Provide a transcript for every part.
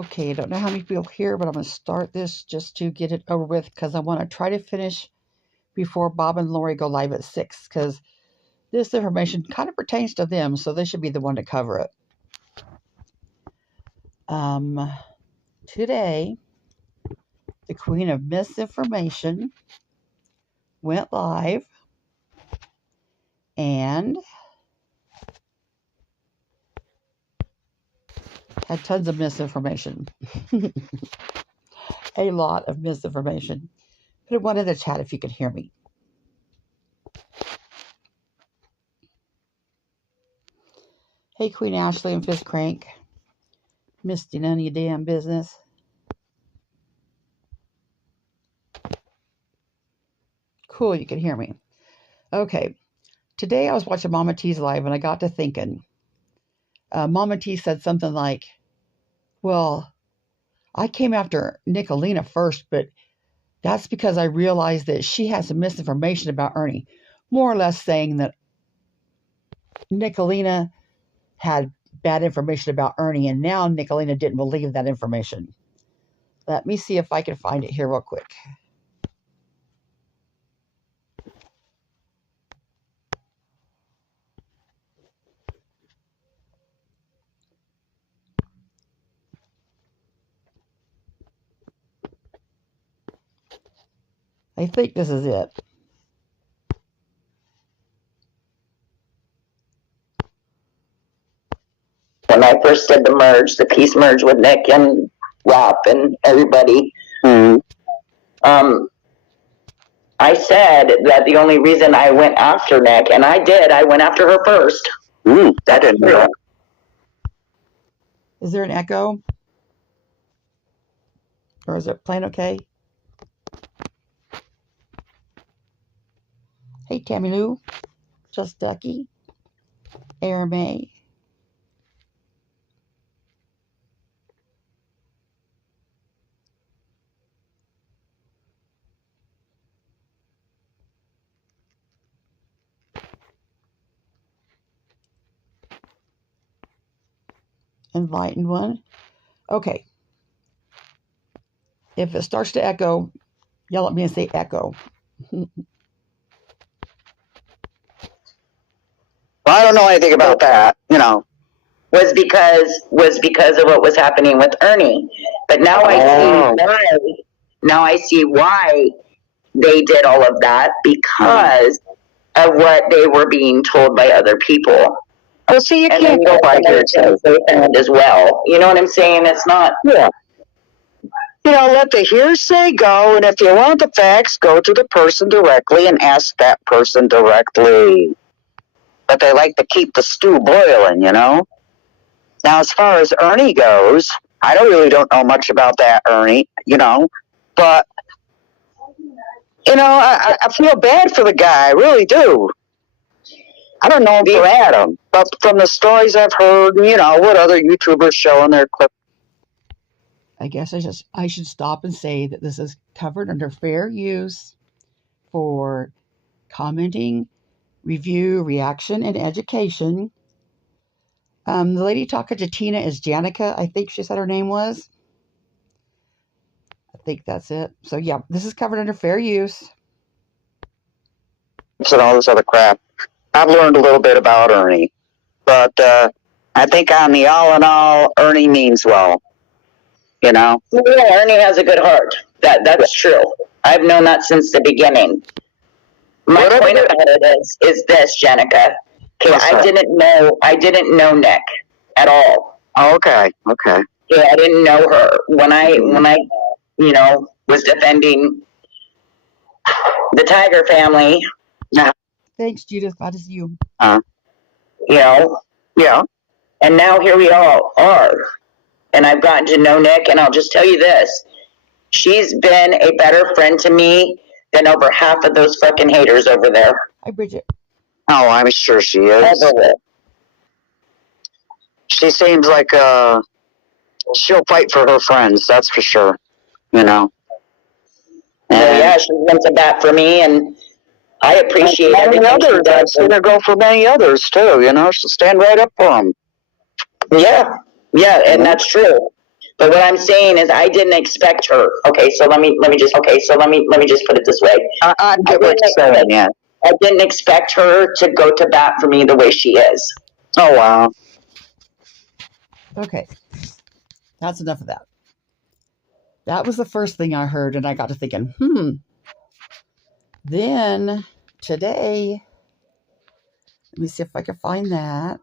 Okay, I don't know how many people here, but I'm going to start this just to get it over with because I want to try to finish before Bob and Lori go live at 6 because this information kind of pertains to them, so they should be the one to cover it. Today, the Queen of Misinformation went live and had tons of misinformation. A lot of misinformation. Put one in the chat if you can hear me. Hey, Queen Ashley and Fist Crank. Misty, none of your damn business. Cool, you can hear me. Okay. Today I was watching Mama T's live and I got to thinking. Mama T said something like, well, I came after Nickalina first, but that's because I realized that she had some misinformation about Ernie. More or less saying that Nickalina had bad information about Ernie, and now Nickalina didn't believe that information. Let me see if I can find it here real quick. I think this is it. When I first did the peace merge with Nick and Rob and everybody, I said that the only reason I went after Nick, and I did, I went after her first. That didn't know. Is there an echo? Or is it playing okay? Hey, Tammy Lou, Just Ducky, Air May. Enlightened one. Okay. If it starts to echo, yell at me and say echo. Well, I don't know anything about that, you know. Was because of what was happening with Ernie. But now I see why they did all of that, because of what they were being told by other people. Well, see, you can't go by hearsay as well. You know what I'm saying? It's not. Yeah. You know, let the hearsay go, and if you want the facts, go to the person directly and ask that person directly. But they like to keep the stew boiling, you know? Now, as far as Ernie goes, I really don't know much about that Ernie, you know, but, you know, I feel bad for the guy, I really do. I don't know if I had him, but from the stories I've heard, you know, what other YouTubers show in their clips. I guess I should stop and say that this is covered under fair use for commenting, review, reaction, and education. The lady talking to Tina is Janica, I think she said her name was. I think that's it. So yeah, this is covered under fair use. And all this other crap. I've learned a little bit about Ernie, but I think on the all in all, Ernie means well. You know? Yeah, Ernie has a good heart. That's true. I've known that since the beginning. My point about it is this, Jenica. Okay, I didn't know Nick at all. Oh, okay. Yeah, I didn't know her when I you know, was defending the Tiger family. Thanks, Judith. Glad to see you. You know? Yeah. And now here we all are. And I've gotten to know Nick, and I'll just tell you this. She's been a better friend to me than over half of those fucking haters over there. Hi, Bridget. Oh, I'm sure she is. She seems like she'll fight for her friends, that's for sure. You know? And yeah, she went to bat for me, and I appreciate everything others. I've seen her go for many others, too, you know? She'll stand right up for them. Yeah, and that's true. But what I'm saying is, I didn't expect her. Okay, so let me just put it this way. I get what you're saying, yeah. I didn't expect her to go to bat for me the way she is. Oh, wow. Okay, that's enough of that. That was the first thing I heard, and I got to thinking, Then today, let me see if I can find that.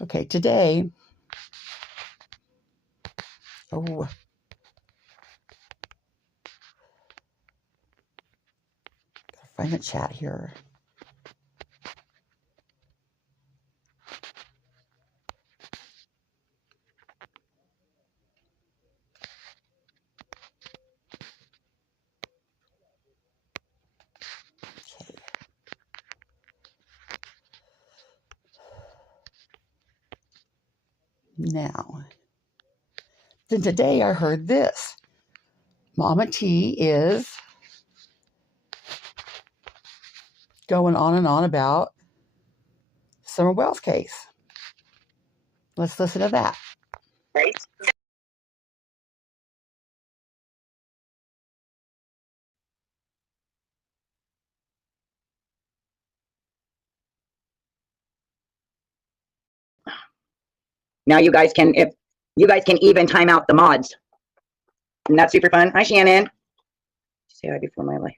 Okay, today, gotta find the chat here. Okay. Now, then today I heard this. Mama T is going on and on about Summer Wells case. Let's listen to that. Right? Now you guys can even time out the mods. Isn't that super fun? Hi, Shannon. Say hi before my life.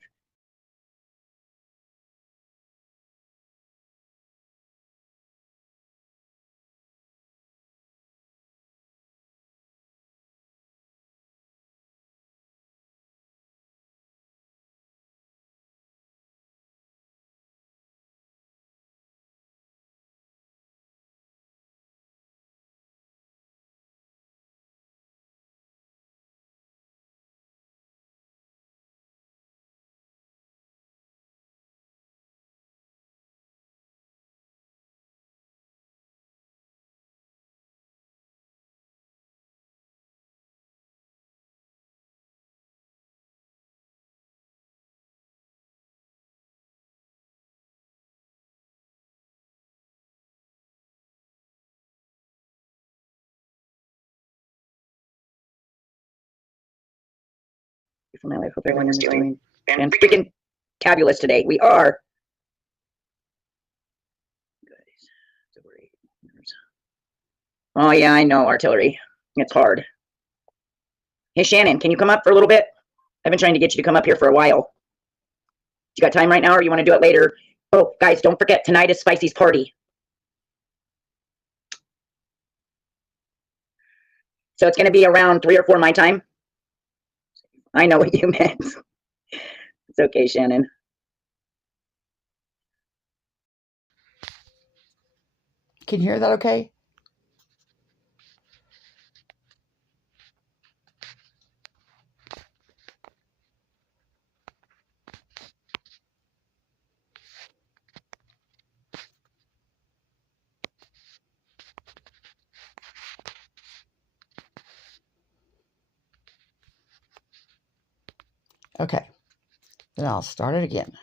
For my life, hope everyone is doing and freaking fabulous today. We are. Oh yeah, I know, artillery. It's hard. Hey Shannon, can you come up for a little bit? I've been trying to get you to come up here for a while. You got time right now, or you want to do it later? Oh, guys, don't forget, tonight is Spicy's party. So it's going to be around 3 or 4 my time. I know what you meant. It's okay, Shannon. Can you hear that okay? Okay, then I'll start it again.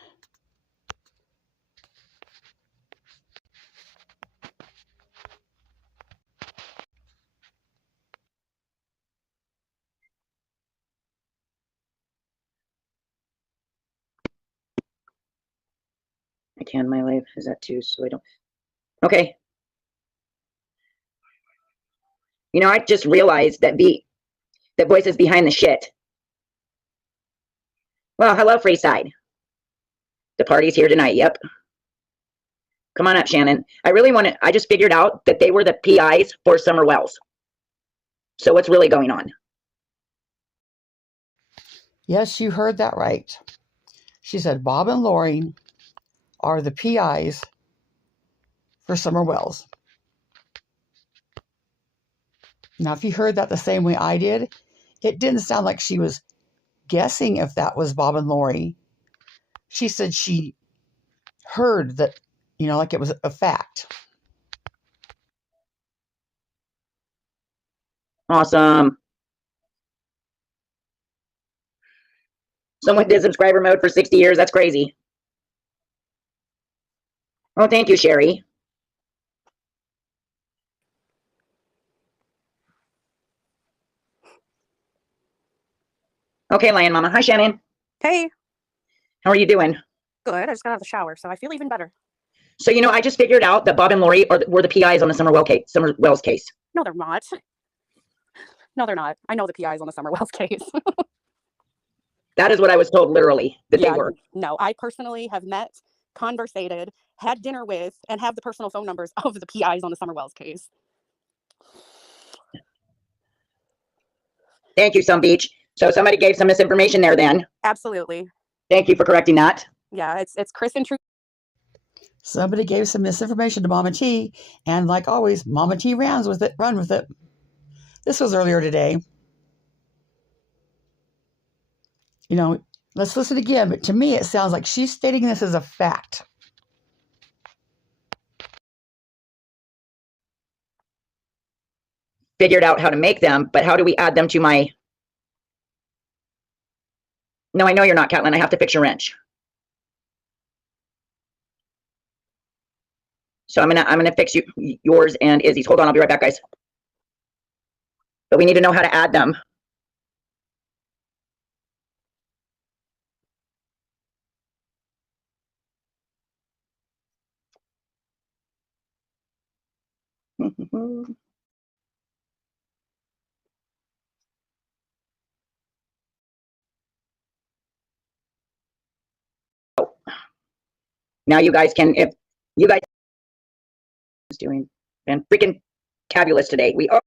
I can my life. Is that too? So I don't. Okay. You know, I just realized that voice is behind the shit. Well, hello, Freeside. The party's here tonight. Yep. Come on up, Shannon. I just figured out that they were the PIs for Summer Wells. So what's really going on? Yes, you heard that right. She said Bob and Lori are the PIs for Summer Wells. Now, if you heard that the same way I did, it didn't sound like she was guessing if that was Bob and Lori. She said she heard that, like it was a fact. Awesome. Someone did subscriber mode for 60 years. That's crazy. Oh, thank you, Sherry. Okay, Lion Mama. Hi, Shannon. Hey. How are you doing? Good. I just got out of the shower, so I feel even better. So, I just figured out that Bob and Lori were the PIs on the Summer Wells case. No, they're not. No, they're not. I know the PIs on the Summer Wells case. That is what I was told, literally, that they were. No, I personally have met, conversated, had dinner with, and have the personal phone numbers of the PIs on the Summer Wells case. Thank you, Sun Beach. So somebody gave some misinformation there then. Absolutely. Thank you for correcting that. Yeah, it's Chris and Trudy. Somebody gave some misinformation to Mama T, and like always, Mama T run with it. This was earlier today. Let's listen again, but to me it sounds like she's stating this as a fact. Figured out how to make them, but how do we add them to my... No, I know you're not, Catlin. I have to fix your wrench. So I'm gonna fix yours and Izzy's. Hold on, I'll be right back, guys. But we need to know how to add them. Now you guys can, if you guys is doing and freaking fabulous today. We are.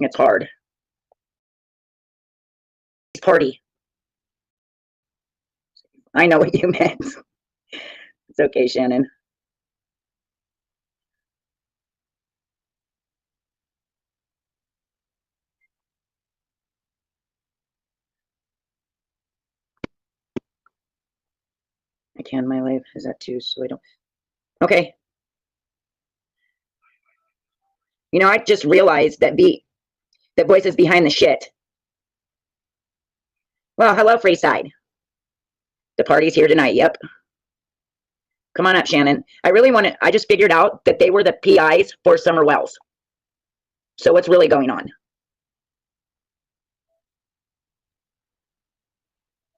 It's hard. Party. I know what you meant. It's okay, Shannon. I can my life is that too, so I don't. Okay. I just realized that voice is behind the shit. Well, hello, Freeside. The party's here tonight. Yep. Come on up, Shannon. I just figured out that they were the PIs for Summer Wells. So what's really going on?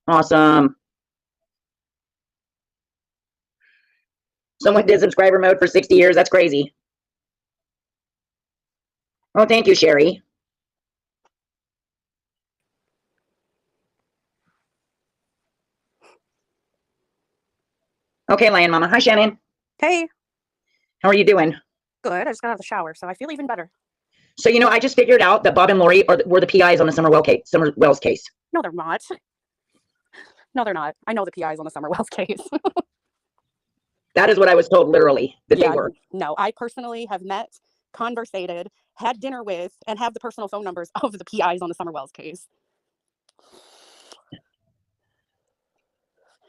Awesome. Someone did subscriber mode for 60 years. That's crazy. Oh, thank you, Sherry. Okay, Lion Mama. Hi, Shannon. Hey. How are you doing? Good. I just got out of the shower, so I feel even better. So, I just figured out that Bob and Lori were the PIs on the Summer Wells case. No, they're not. No, they're not. I know the PIs on the Summer Wells case. That is what I was told, literally, that they were. No, I personally have met, conversated, had dinner with, and have the personal phone numbers of the PIs on the Summer Wells case.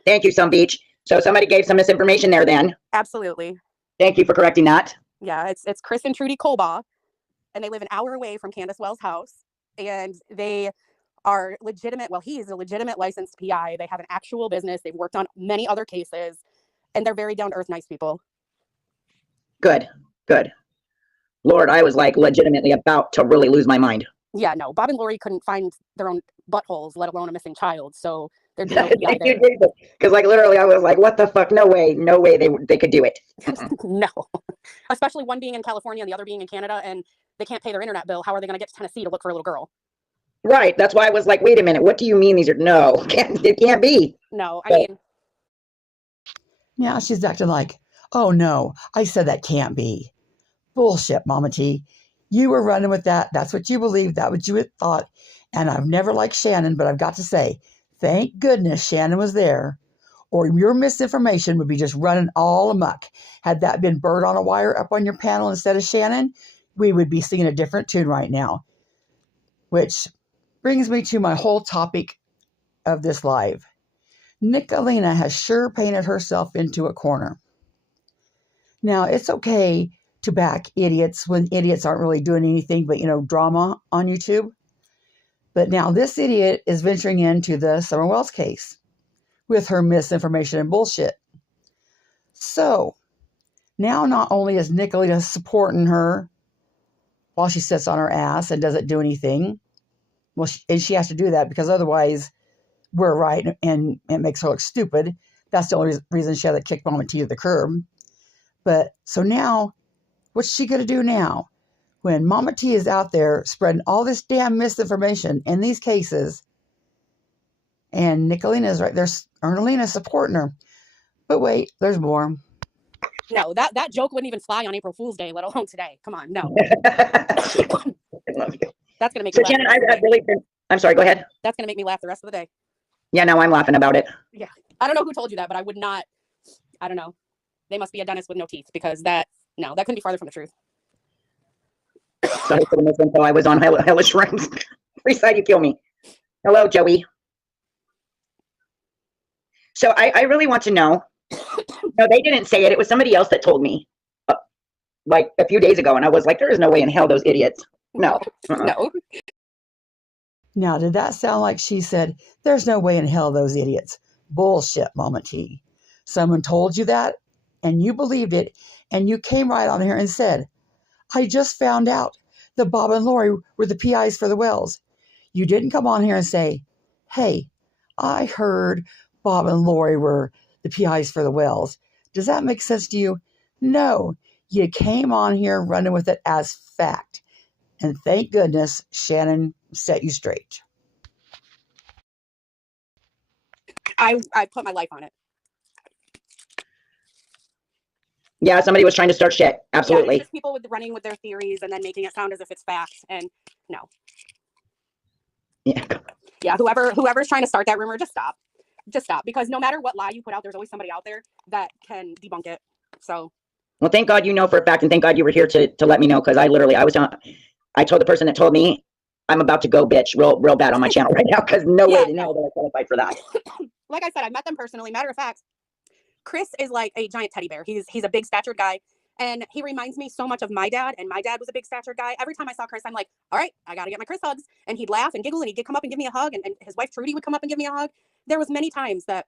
Thank you, Sun Beach. So somebody gave some misinformation there then. Absolutely. Thank you for correcting that. Yeah, it's Chris and Trudy Colbaugh, and they live an hour away from Candace Wells' house, and they are legitimate. Well, he is a legitimate licensed PI. They have an actual business. They've worked on many other cases, and they're very down-to-earth, nice people. Good, good. Lord, I was like legitimately about to really lose my mind. Yeah, no, Bob and Lori couldn't find their own buttholes, let alone a missing child. So there's no PI there. Because like literally I was like, what the fuck? No way they could do it. No, especially one being in California and the other being in Canada, and they can't pay their internet bill. How are they going to get to Tennessee to look for a little girl? Right. That's why I was like, wait a minute. What do you mean these are no? It can't be. No, I mean. Yeah, she's acting like, oh no, I said that can't be. Bullshit, Mama T. You were running with that. That's what you believed. That's what you had thought. And I've never liked Shannon, but I've got to say, thank goodness Shannon was there, or your misinformation would be just running all amok. Had that been Bird on a Wire up on your panel instead of Shannon, we would be singing a different tune right now. Which brings me to my whole topic of this live. Nickalina has sure painted herself into a corner. Now, it's okay to back idiots when idiots aren't really doing anything but, drama on YouTube. But now this idiot is venturing into the Summer Wells case with her misinformation and bullshit. So now not only is Nickalina supporting her while she sits on her ass and doesn't do anything, well, and she has to do that because otherwise we're right and it makes her look stupid. That's the only reason she had to kick Mama T to the curb. But so now, what's she going to do now? When Mama T is out there spreading all this damn misinformation in these cases, and Nickalina is right there, Ernalina supporting her. But wait, there's more. No, that joke wouldn't even fly on April Fool's Day, let alone today. Come on, no. I love you. That's going to make So me laugh. Janet, I've really been, I'm sorry, go ahead. That's going to make me laugh the rest of the day. Yeah, no, I'm laughing about it. Yeah. I don't know who told you that, but I would not, I don't know. They must be a dentist with no teeth because that couldn't be farther from the truth. Sorry for the misinfo. I was on hellish rhymes. Reside, you kill me. Hello, Joey. So I really want to know. No, they didn't say it. It was somebody else that told me, like a few days ago, and I was like, "There is no way in hell those idiots." No. No. Now, did that sound like she said, "There's no way in hell those idiots"? Bullshit, Mama T. Someone told you that, and you believed it, and you came right on here and said, "I just found out that Bob and Lori were the PIs for the wells." You didn't come on here and say, "Hey, I heard Bob and Lori were the PIs for the wells." Does that make sense to you? No, you came on here running with it as fact. And thank goodness Shannon set you straight. I put my life on it. Yeah, somebody was trying to start shit. Absolutely. Yeah, it's just people running with their theories and then making it sound as if it's facts. And no. Yeah. Yeah, whoever's trying to start that rumor, just stop. Just stop. Because no matter what lie you put out, there's always somebody out there that can debunk it. So. Well, thank God you know for a fact, and thank God you were here to let me know, because I told the person that told me I'm about to go bitch real bad on my channel right now, because no way in hell that I qualified for that. Like I said, I met them personally. Matter of fact, Chris is like a giant teddy bear. He's a big statured guy. And he reminds me so much of my dad, and my dad was a big statured guy. Every time I saw Chris, I'm like, all right, I got to get my Chris hugs. And he'd laugh and giggle, and he'd come up and give me a hug. And his wife, Trudy, would come up and give me a hug. There was many times that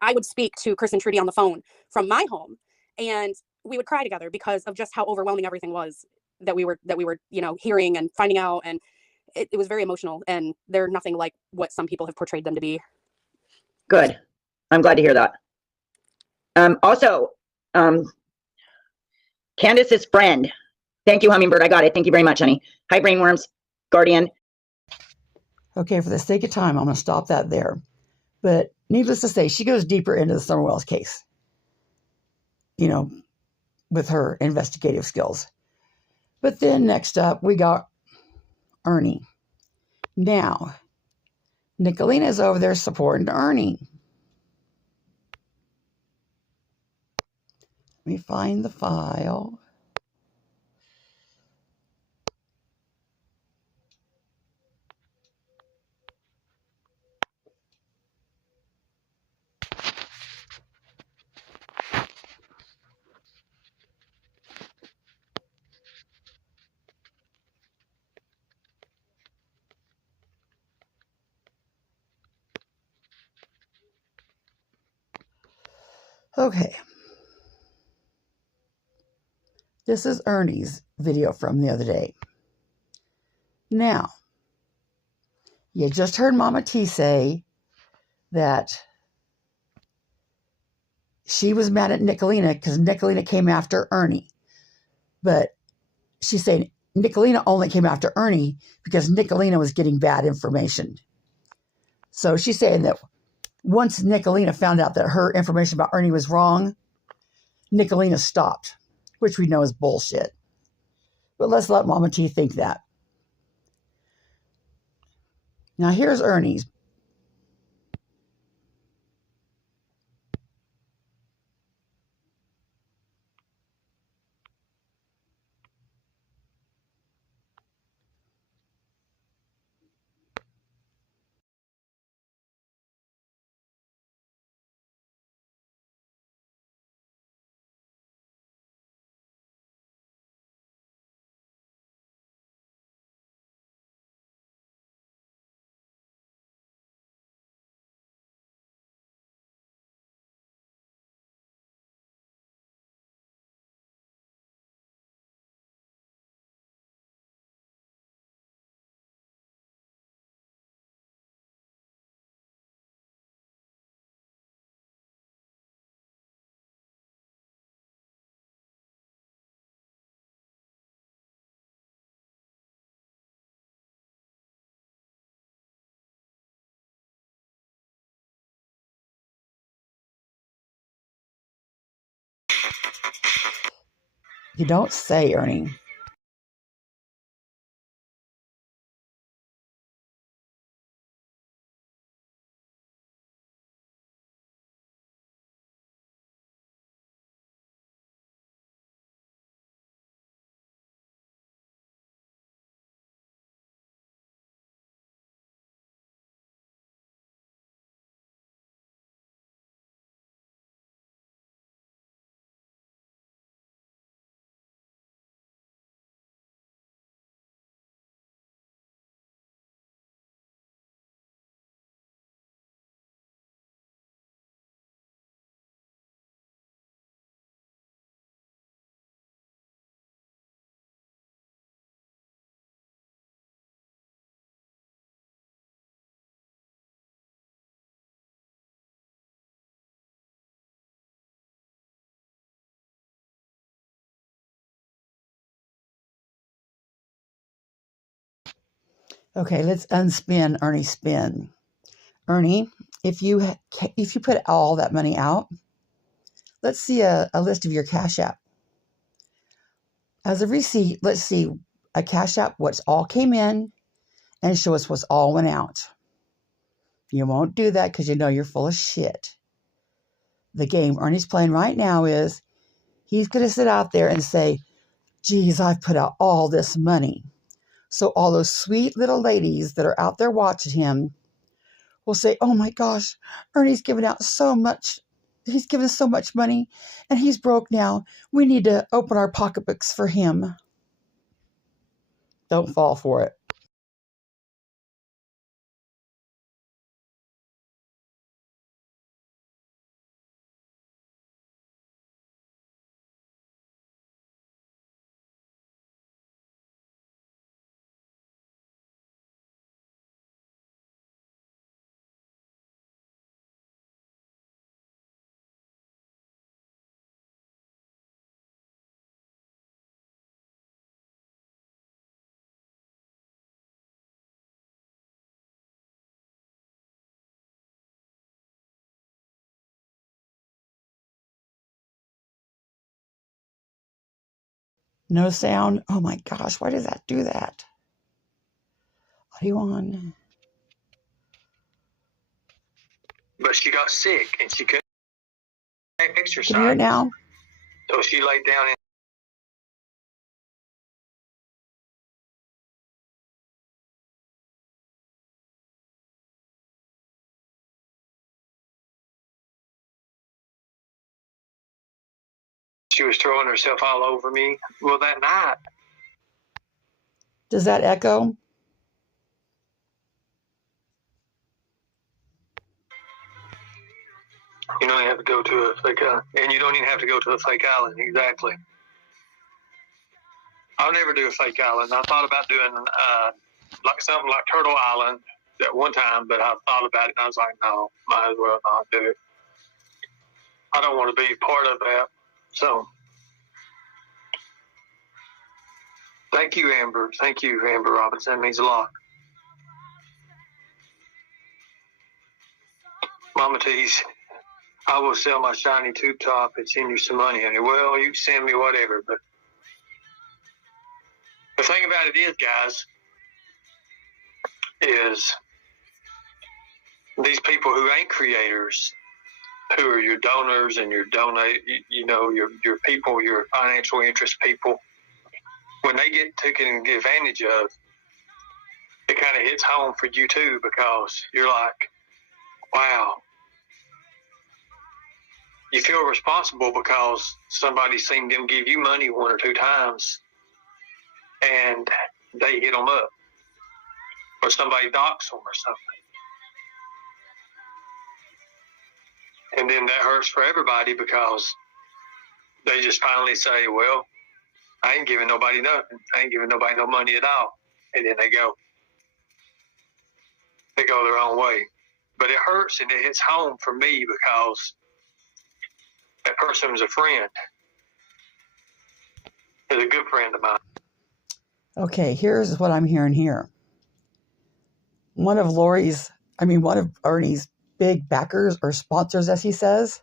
I would speak to Chris and Trudy on the phone from my home, and we would cry together because of just how overwhelming everything was that we were, hearing and finding out. And it was very emotional, and they're nothing like what some people have portrayed them to be. Good. I'm glad to hear that. Also, Candace's friend. Thank you, Hummingbird. I got it. Thank you very much, honey. Hi, Brainworms. Guardian. Okay, for the sake of time, I'm going to stop that there. But needless to say, she goes deeper into the Summer Wells case, with her investigative skills. But then next up, we got Ernie. Now, Nickalina is over there supporting Ernie. Let me find the file. Okay. This is Ernie's video from the other day. Now, you just heard Mama T say that she was mad at Nickalina because Nickalina came after Ernie. But she's saying Nickalina only came after Ernie because Nickalina was getting bad information. So she's saying that once Nickalina found out that her information about Ernie was wrong, Nickalina stopped, which we know is bullshit. But let's let Mama T think that. Now here's Ernie's. You don't say, Ernie. Okay, let's unspin Ernie's spin. Ernie, if you put all that money out, let's see a list of your Cash App. As a receipt, let's see a Cash App, what's all came in, and show us what's all went out. You won't do that because you know you're full of shit. The game Ernie's playing right now is he's going to sit out there and say, geez, I've put out all this money. So all those sweet little ladies that are out there watching him will say, oh my gosh, Ernie's giving out so much. He's given so much money and he's broke now. We need to open our pocketbooks for him. Don't fall for it. No sound. Oh my gosh, why does that do that? Audio on. But she got sick and she couldn't exercise. Can you hear it now? So she laid down and she was throwing herself all over me. Well, that night. Does that echo? You don't have to go to a fake island. And you don't even have to go to a fake island. Exactly. I'll never do a fake island. I thought about doing like something like Turtle Island at one time, but I thought about it and I was like, no, might as well not do it. I don't want to be part of that. So thank you, Amber. Thank you, Amber Robinson. That means a lot. Mama T's, I will sell my shiny tube top and send you some money, honey. Well, you can send me whatever, but the thing about it is, guys, is these people who ain't creators, who are your donors and your your people, your financial interest people, when they get taken advantage of, it kind of hits home for you too, because you're like, wow. You feel responsible because somebody seen them give you money one or two times and they hit them up, or somebody docks them or something. And then that hurts for everybody because they just finally say, well, I ain't giving nobody nothing. I ain't giving nobody no money at all. And then they go their own way. But it hurts and it hits home for me because that person was a friend. Is a good friend of mine. Okay, here's what I'm hearing here. One of Ernie's big backers or sponsors, as he says,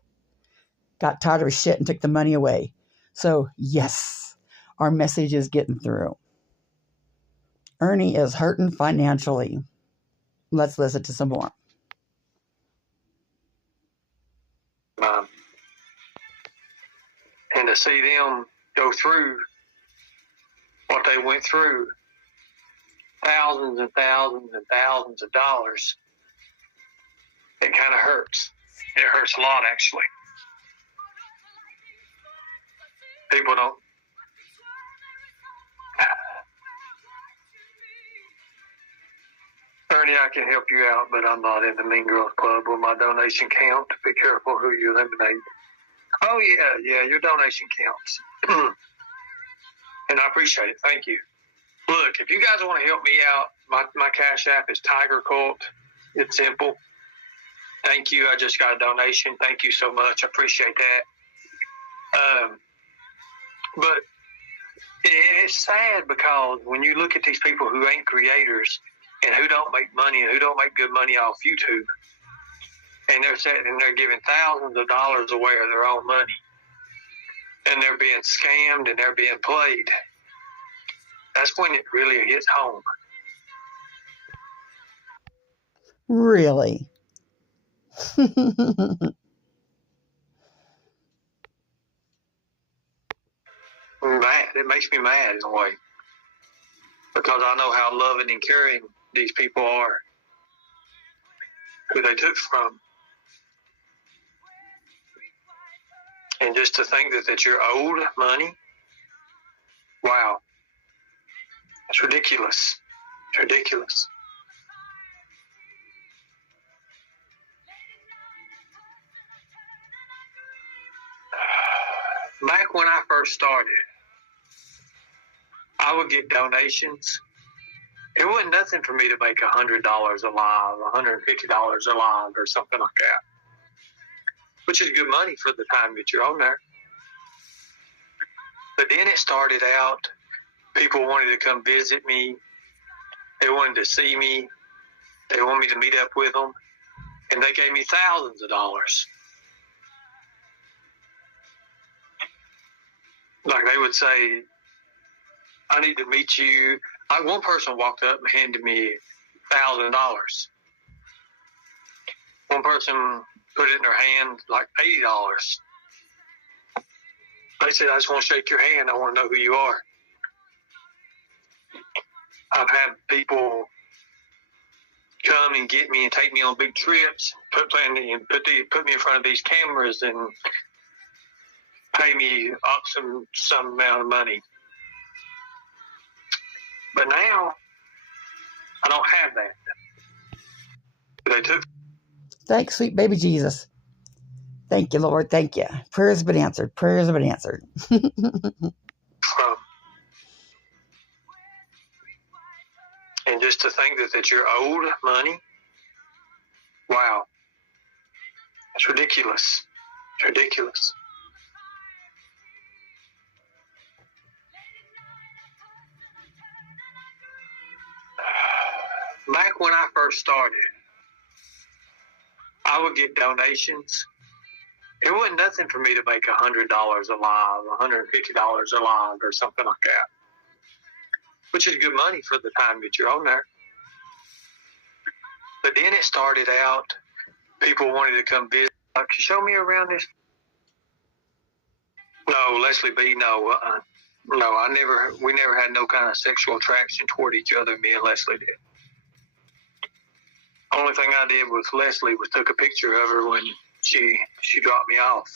got tired of his shit and took the money away. So, yes, our message is getting through. Ernie is hurting financially. Let's listen to some more. And to see them go through what they went through, thousands and thousands and thousands of dollars, it kind of hurts. It hurts a lot, actually. People don't. Ernie, I can help you out, but I'm not in the Mean Girls Club with my donation count. Be careful who you eliminate. Oh, yeah, your donation counts. And I appreciate it. Thank you. Look, if you guys want to help me out, my Cash App is Tiger Cult. It's simple. Thank you. I just got a donation. Thank you so much. I appreciate that. But it's sad because when you look at these people who ain't creators and who don't make money and who don't make good money off YouTube, and they're sitting and they're giving thousands of dollars away of their own money, and they're being scammed and they're being played, that's when it really hits home. Really? Mad. It makes me mad in a way because I know how loving and caring these people are who they took from. And just to think that you're owed money, wow, it's ridiculous. It's ridiculous. Back when I first started, I would get donations. It wasn't nothing for me to make $100 a live, $150 a live, or something like that, which is good money for the time that you're on there. But then it started out, people wanted to come visit me. They wanted to see me. They wanted me to meet up with them. And they gave me thousands of dollars. Like they would say, I need to meet you. One person walked up and handed me $1,000. One person put it in their hand like $80. They said, I just want to shake your hand. I want to know who you are. I've had people come and get me and take me on big trips, put me in front of these cameras and pay me up some amount of money. But now, I don't have that. They took. Thanks, sweet baby Jesus. Thank you, Lord. Thank you. Prayers have been answered. Prayers have been answered. From. And just to think that you're owed money, wow, it's ridiculous. It's ridiculous. Back when I first started, I would get donations. It wasn't nothing for me to make $100 a live, $150 a live, or something like that, which is good money for the time that you're on there. But then it started out, people wanted to come visit. Can you show me around this? No, Leslie B, no. No, we never had no kind of sexual attraction toward each other, me and Leslie did. Only thing I did with Leslie was took a picture of her when she dropped me off.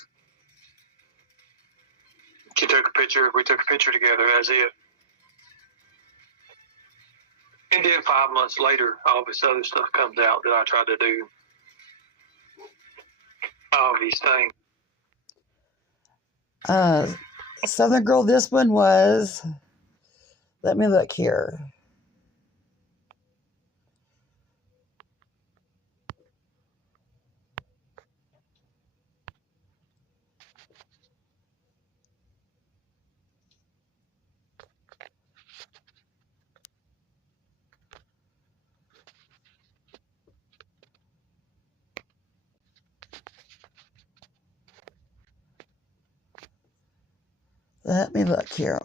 We took a picture together, that's it. And then 5 months later, all this other stuff comes out that I tried to do. All these things. Southern Girl, this one was, let me look here. Let me look here.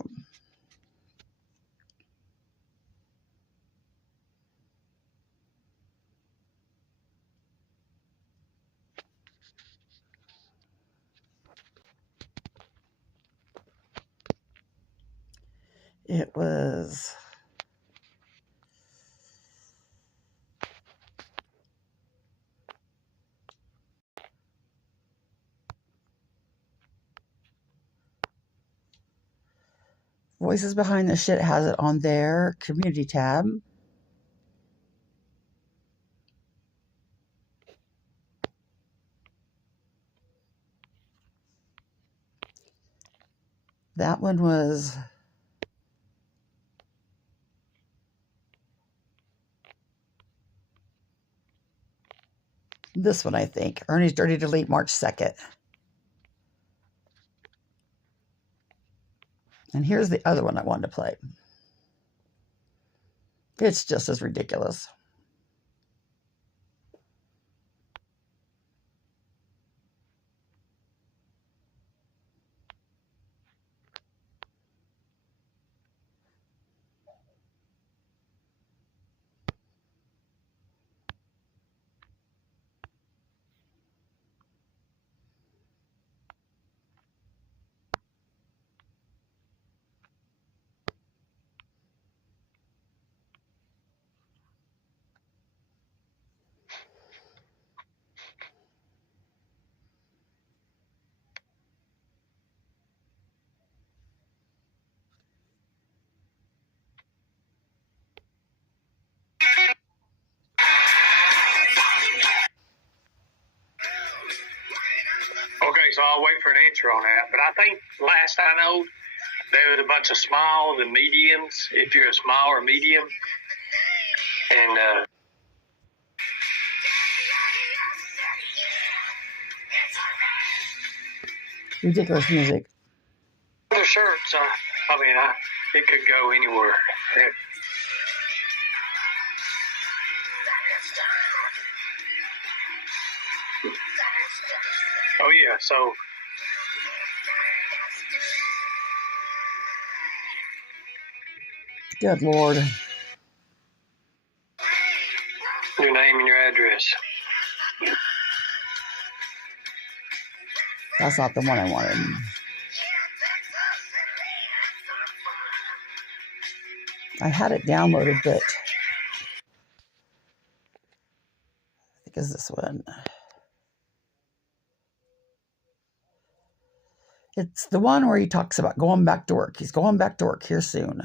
It was Voices Behind the Shit has it on their community tab. That one was this one, I think. Ernie's Dirty Delete, March 2nd. And here's the other one I wanted to play. It's just as ridiculous. Okay, so I'll wait for an answer on that. But I think last I know, there was a bunch of smalls and mediums, if you're a small or medium. And Ridiculous music. the shirts, it could go anywhere. Oh, yeah, so Good Lord. your name and your address. That's not the one I wanted. I had it downloaded, but I think it's this one. It's the one where he talks about going back to work. He's going back to work here soon.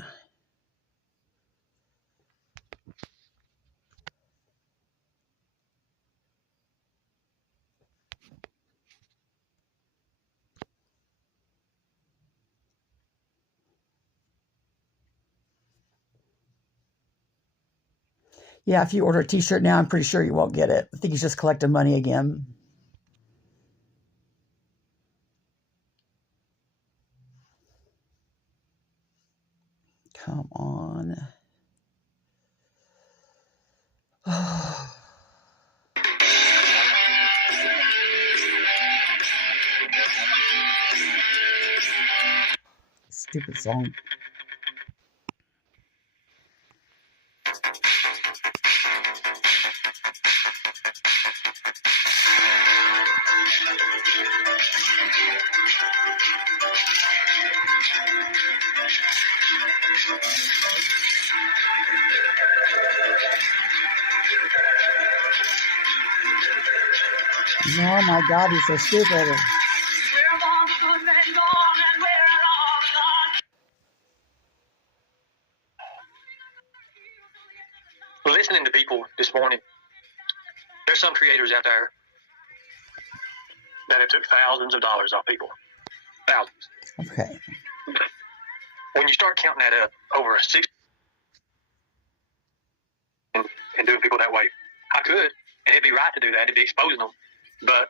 Yeah, if you order a t-shirt now, I'm pretty sure you won't get it. I think he's just collecting money again. Come on. Stupid song. Oh my God, he's so stupid. Listening to people this morning, there's some creators out there that have took thousands of dollars off people. Thousands. Okay. When you start counting that up over a 6 and doing people that way, I could, and it'd be right to do that. It'd be exposing them. But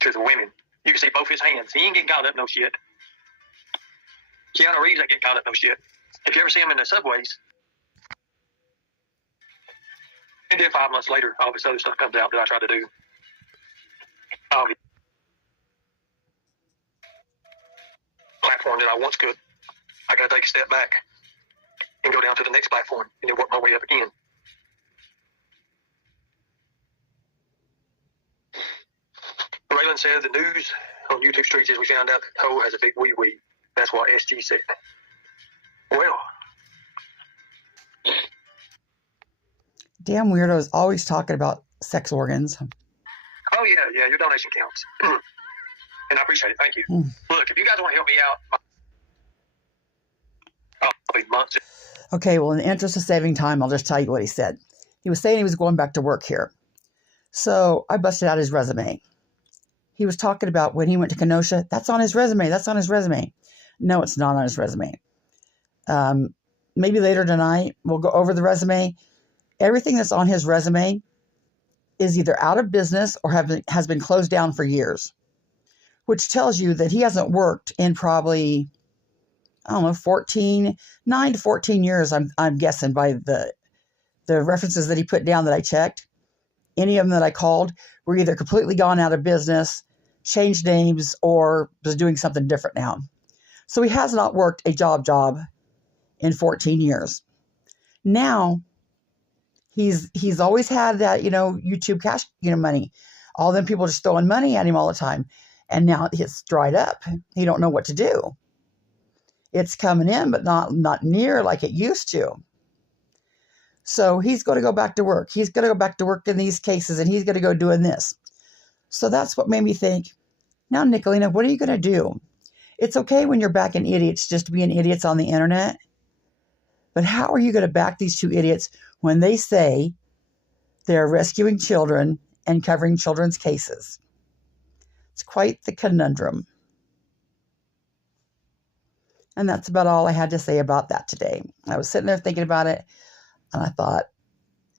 to the women, you can see both his hands. He ain't getting caught up no shit. Keanu Reeves ain't getting caught up no shit. If you ever see him in the subways, and then 5 months later, all this other stuff comes out that I try to do. platform that I once could, I got to take a step back and go down to the next platform and then work my way up again. Raylan said the news on YouTube streets is we found out that Ho has a big wee-wee. That's what SG said. Well, Damn weirdos always talking about sex organs. oh yeah, your donation counts. And I appreciate it. Thank you. Look, if you guys want to help me out, I'll be months. Okay, well, in the interest of saving time, I'll just tell you what he said. He was saying he was going back to work here. So I busted out his resume. He was talking about when he went to Kenosha. That's on his resume. That's on his resume. No, it's not on his resume. Maybe later tonight, we'll go over the resume. Everything that's on his resume is either out of business or has been closed down for years, which tells you that he hasn't worked in probably, I don't know, 9 to 14 years, I'm guessing by the references that he put down that I checked. Any of them that I called were either completely gone out of business, changed names, or was doing something different now. So he has not worked a job in 14 years. Now, he's always had that, YouTube cash, money. All them people just throwing money at him all the time. And now it's dried up. He don't know what to do. It's coming in, but not near like it used to. So he's going to go back to work. He's going to go back to work in these cases, and he's going to go doing this. So that's what made me think, now, Nickalina, what are you going to do? It's okay when you're backing idiots just being idiots on the internet. But how are you going to back these two idiots when they say they're rescuing children and covering children's cases? It's quite the conundrum. And that's about all I had to say about that today. I was sitting there thinking about it, and I thought,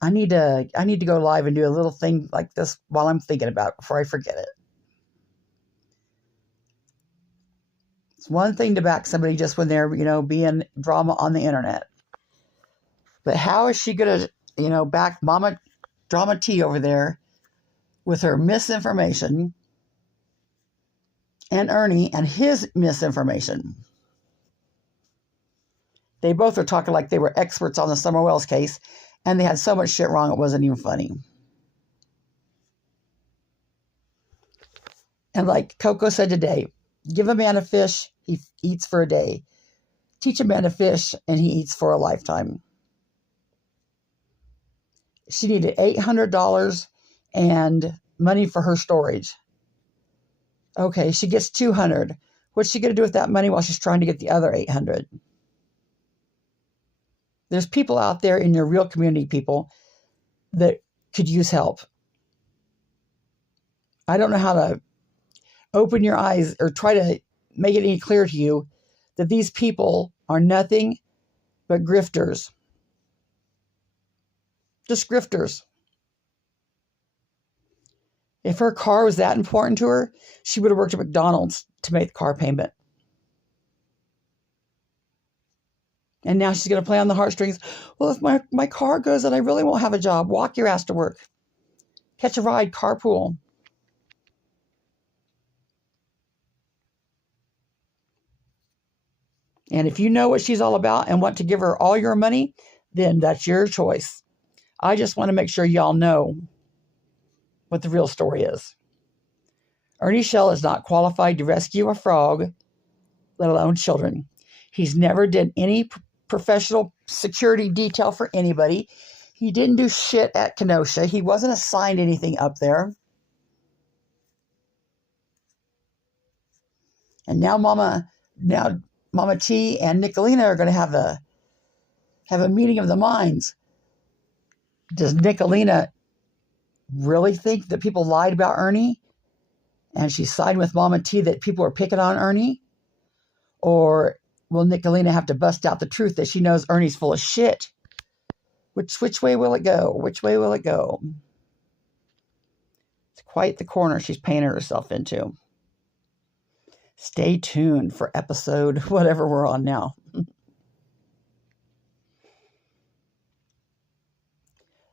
I need to go live and do a little thing like this while I'm thinking about it before I forget it. It's one thing to back somebody just when they're, being drama on the internet. But how is she going to, back Mama Drama T over there with her misinformation and Ernie and his misinformation? They both are talking like they were experts on the Summer Wells case, and they had so much shit wrong it wasn't even funny. And like Coco said today, give a man a fish, he eats for a day. Teach a man to fish, and he eats for a lifetime. She needed $800 and money for her storage. Okay, she gets $200. What's she going to do with that money while she's trying to get the other $800? There's people out there in your real community, people, that could use help. I don't know how to open your eyes or try to make it any clearer to you that these people are nothing but grifters. Just grifters. If her car was that important to her, she would have worked at McDonald's to make the car payment. And now she's going to play on the heartstrings. Well, if my car goes and I really won't have a job, walk your ass to work. Catch a ride, carpool. And if you know what she's all about and want to give her all your money, then that's your choice. I just want to make sure y'all know what the real story is. Ernie Shell is not qualified to rescue a frog, let alone children. He's never did any professional security detail for anybody. He didn't do shit at Kenosha. He wasn't assigned anything up there. And now Mama T and Nickalina are going to have a meeting of the minds. Does Nickalina really think that people lied about Ernie? And she sided with Mama T that people are picking on Ernie? Or will Nickalina have to bust out the truth that she knows Ernie's full of shit? Which way will it go? Which way will it go? It's quite the corner she's painted herself into. Stay tuned for episode whatever we're on now.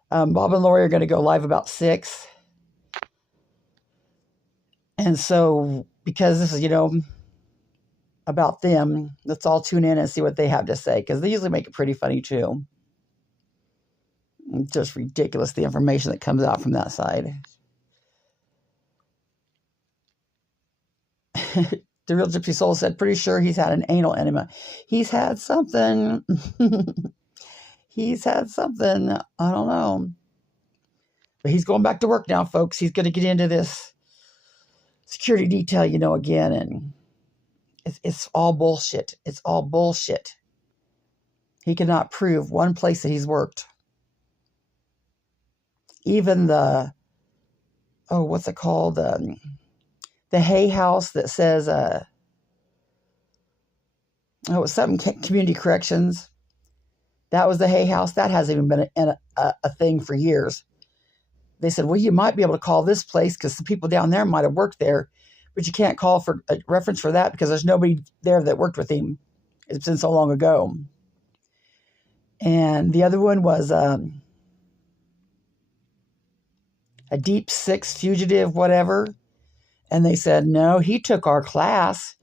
Bob and Lori are going to go live about 6. And so, because this is, about them. Let's all tune in and see what they have to say, because they usually make it pretty funny too. It's just ridiculous, the information that comes out from that side. The Real Gypsy Soul said, pretty sure he's had an anal enema. He's had something. He's had something. I don't know. But he's going back to work now, folks. He's going to get into this security detail, again. And it's all bullshit. It's all bullshit. He cannot prove one place that he's worked. Even what's it called? The Hay House that says, it's something community corrections. That was the Hay House. That hasn't even been a thing for years. They said, well, you might be able to call this place because the people down there might have worked there, but you can't call for a reference for that because there's nobody there that worked with him. It's been so long ago. And the other one was a Deep Six fugitive, whatever. And they said, no, he took our class,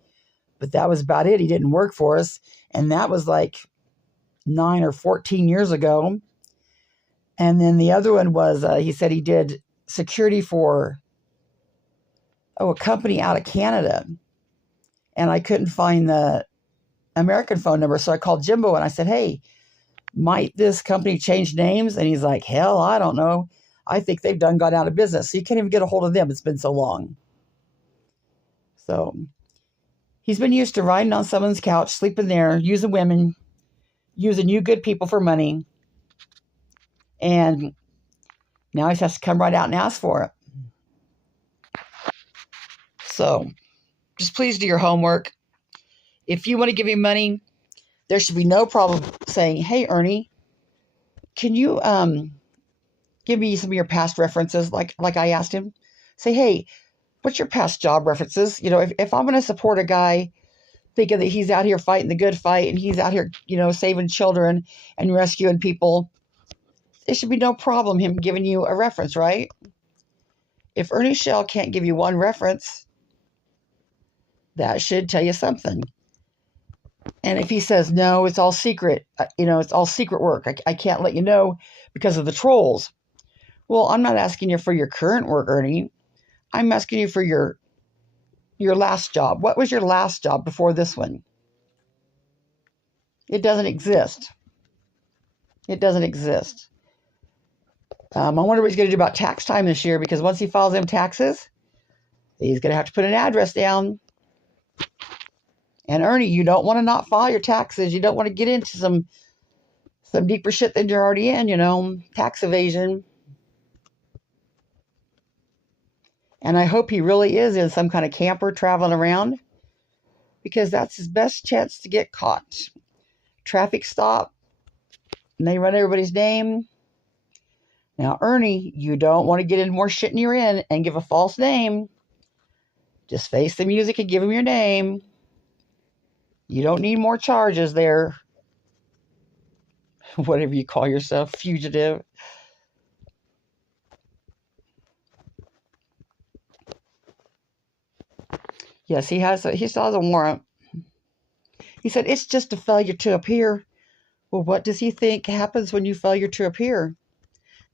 but that was about it. He didn't work for us. And that was like 9 or 14 years ago. And then the other one was, he said he did security for, a company out of Canada. And I couldn't find the American phone number. So I called Jimbo and I said, hey, might this company change names? And he's like, hell, I don't know. I think they've gone out of business. So you can't even get a hold of them. It's been so long. So he's been used to riding on someone's couch, sleeping there, using women, using you good people for money. And now he has to come right out and ask for it. So just please do your homework. If you want to give him money, there should be no problem saying, hey, Ernie, can you give me some of your past references like I asked him? Say, hey, what's your past job references? If I'm going to support a guy thinking that he's out here fighting the good fight and he's out here, saving children and rescuing people, there should be no problem him giving you a reference, right? If Ernie Shell can't give you one reference, that should tell you something. And if he says, no, it's all secret, it's all secret work, I can't let you know because of the trolls. Well, I'm not asking you for your current work, Ernie. I'm asking you for your last job. What was your last job before this one? It doesn't exist. It doesn't exist. I wonder what he's going to do about tax time this year, because once he files them taxes, he's going to have to put an address down. And Ernie, you don't want to not file your taxes. You don't want to get into some deeper shit than you're already in, tax evasion. And I hope he really is in some kind of camper traveling around, because that's his best chance to get caught. Traffic stop, and they run everybody's name. Now, Ernie, you don't want to get in more shit than you're in and give a false name. Just face the music and give him your name. You don't need more charges there. Whatever you call yourself, fugitive. Yes, he still has a warrant. He said, it's just a failure to appear. Well, what does he think happens when you failure to appear?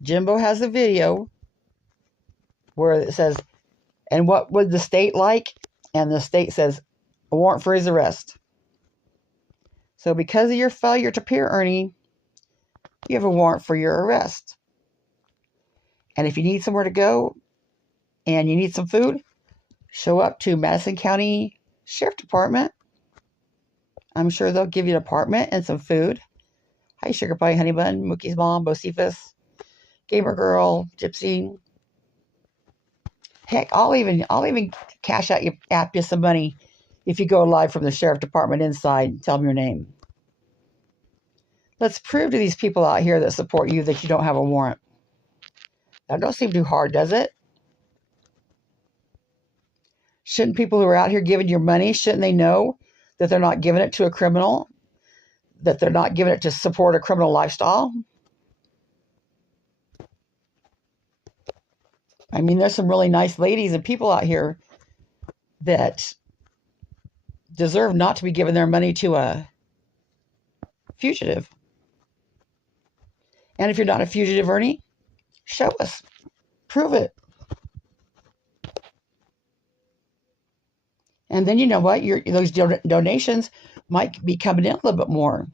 Jimbo has a video where it says, and what would the state like? And the state says, a warrant for his arrest. So because of your failure to appear, Ernie, you have a warrant for your arrest. And if you need somewhere to go and you need some food, show up to Madison County Sheriff Department. I'm sure they'll give you an apartment and some food. Hi, Sugar Pie, Honey Bun, Mookie's Mom, Bocephus, Gamer Girl, Gypsy. Heck, I'll even cash out you some money if you go live from the Sheriff Department inside and tell them your name. Let's prove to these people out here that support you that you don't have a warrant. That don't seem too hard, does it? Shouldn't people who are out here giving your money, shouldn't they know that they're not giving it to a criminal? That they're not giving it to support a criminal lifestyle? I mean, there's some really nice ladies and people out here that deserve not to be giving their money to a fugitive. And if you're not a fugitive, Ernie, show us. Prove it. And then you know what? Those donations might be coming in a little bit more.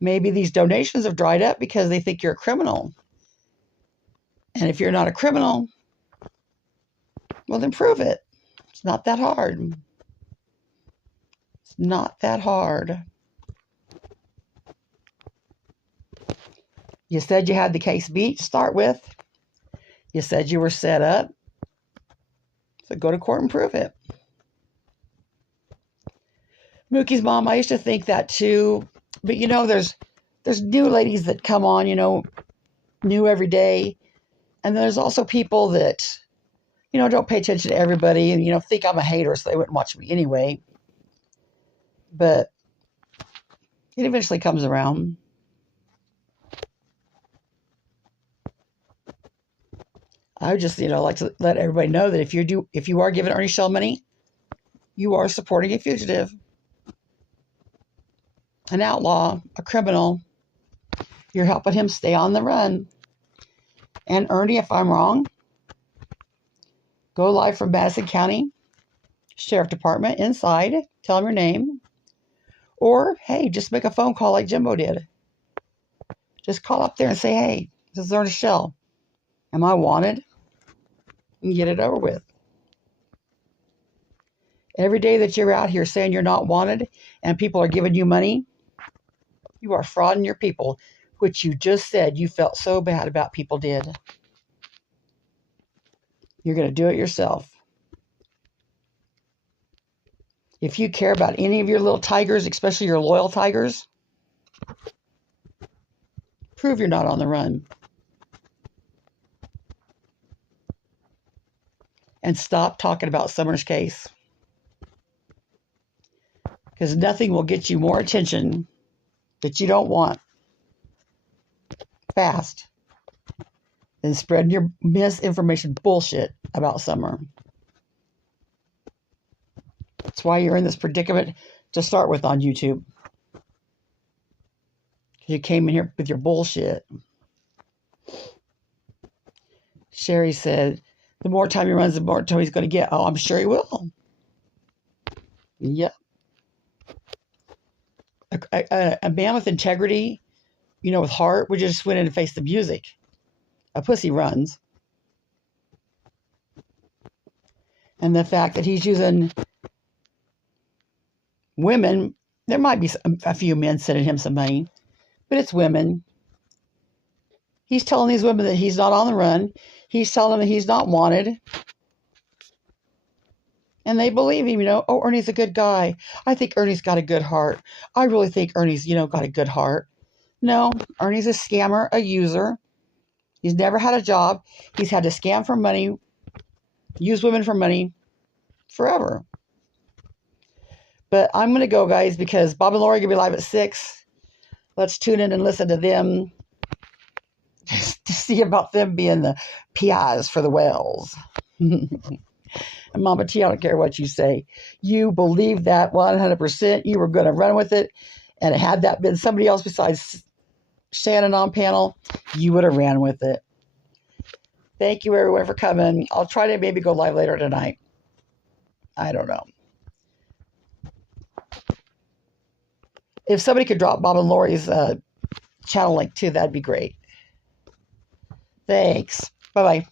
Maybe these donations have dried up because they think you're a criminal. And if you're not a criminal, well, then prove it. It's not that hard. It's not that hard. You said you had the case beat to start with. You said you were set up. So go to court and prove it. Mookie's mom, I used to think that too. But you know, there's new ladies that come on, you know, new every day. And there's also people that, you know, don't pay attention to everybody and, you know, think I'm a hater, so they wouldn't watch me anyway. But it eventually comes around. I would just, you know, like to let everybody know that if you are giving Ernie Shell money, you are supporting a fugitive, an outlaw, a criminal. You're helping him stay on the run. And Ernie, if I'm wrong, go live from Madison County Sheriff Department inside. Tell them your name. Or, hey, just make a phone call like Jimbo did. Just call up there and say, hey, this is Ernie Shell. Am I wanted? And get it over with. Every day that you're out here saying you're not wanted and people are giving you money, you are frauding your people, which you just said you felt so bad about people did. You're going to do it yourself. If you care about any of your little tigers, especially your loyal tigers, prove you're not on the run. And stop talking about Summer's case. Because nothing will get you more attention that you don't want fast than spreading your misinformation bullshit about Summer. That's why you're in this predicament to start with on YouTube. You came in here with your bullshit. Sherry said, the more time he runs, the more time he's going to get. Oh, I'm sure he will. Yep. A man with integrity, you know, with heart, would just went in and face the music. A pussy runs. And the fact that he's using women, there might be a few men sending him some money, but it's women. He's telling these women that he's not on the run. He's telling them that he's not wanted. And they believe him, you know. Oh, Ernie's a good guy. I think Ernie's got a good heart. I really think Ernie's, you know, got a good heart. No, Ernie's a scammer, a user. He's never had a job. He's had to scam for money, use women for money forever. But I'm going to go, guys, because Bob and Lori are going to be live at 6. Let's tune in and listen to them to see about them being the PIs for the whales. And Mama T, I don't care what you say. You believe that 100%. You were going to run with it. And had that been somebody else besides Shannon on panel, you would have ran with it. Thank you, everyone, for coming. I'll try to maybe go live later tonight. I don't know. If somebody could drop Bob and Lori's channel link too, that'd be great. Thanks. Bye-bye.